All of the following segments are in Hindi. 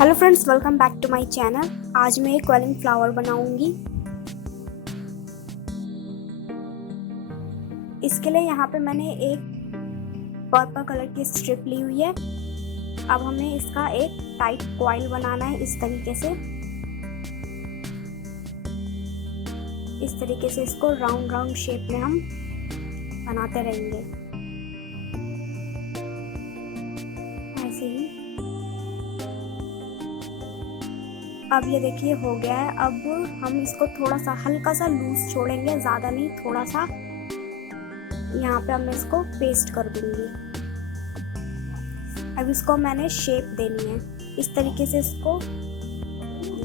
Hello friends, welcome back to my channel. आज मैं एक क्विलिंग फ्लावर बनाऊंगी। इसके लिए यहाँ पे मैंने एक पर्पल कलर की स्ट्रिप ली हुई है। अब हमें इसका एक टाइट कॉइल बनाना है। इस तरीके से इसको राउंड राउंड शेप में हम बनाते रहेंगे, ऐसे ही। अब ये देखिए हो गया है। अब हम इसको थोड़ा सा हल्का सा लूज छोड़ेंगे, ज़्यादा नहीं, थोड़ा सा। यहाँ पे अब मैं इसको पेस्ट कर दूंगी। अब इसको मैंने शेप देनी है। इस तरीके से इसको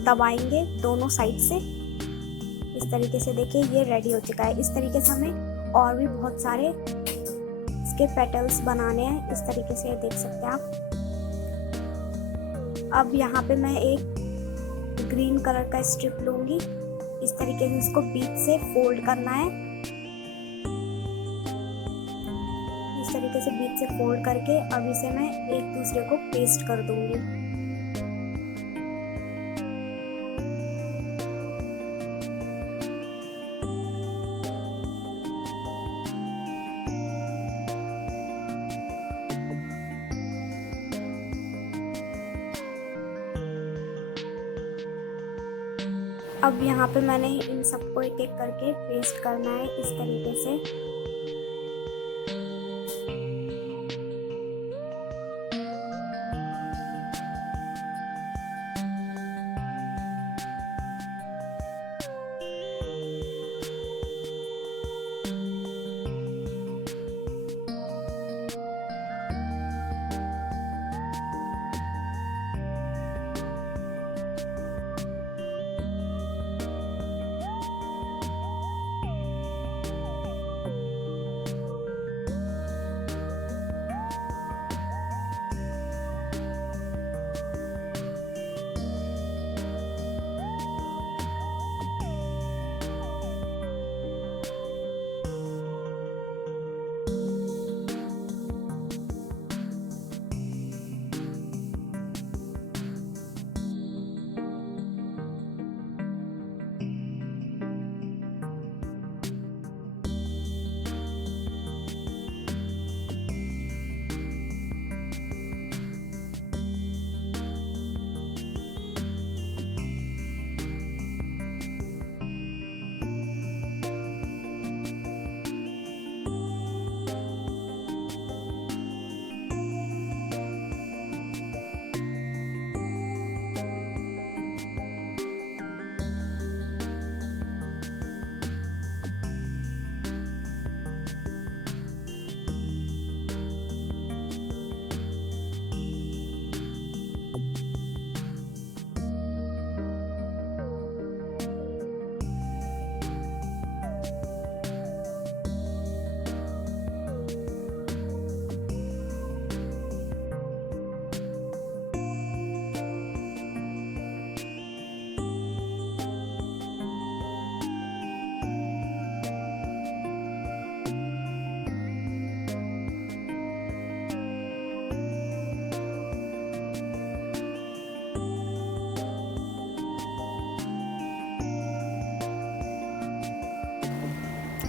दबाएंगे दोनों साइड से। इस तरीके से देखिए ये रेडी हो चुका है। इस तरीके से हमें और भी बहुत सारे इसके पेटल्स बनाने हैं। इस तरीके से देख सकते हैं आप। अब यहाँ पे मैं एक ग्रीन कलर का स्ट्रिप लूंगी। इस तरीके से इसको बीच से फोल्ड करना है। इस तरीके से बीच से फोल्ड करके अब इसे मैं एक दूसरे को पेस्ट कर दूंगी। अब यहाँ पे मैंने इन सबको एक एक करके पेस्ट करना है इस तरीके से।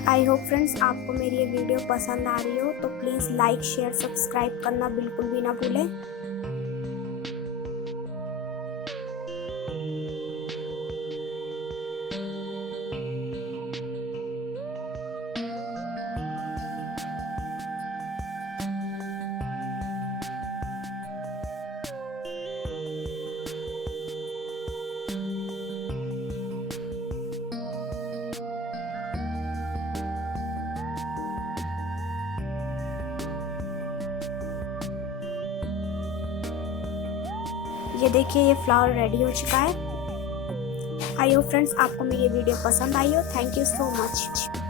आई होप फ्रेंड्स आपको मेरी ये वीडियो पसंद आ रही हो तो प्लीज़ लाइक, शेयर, सब्सक्राइब करना बिल्कुल भी ना भूलें। ये देखिए ये फ्लावर रेडी हो चुका है। आई होप फ्रेंड्स आपको मेरी ये वीडियो पसंद आई हो। Thank you so much.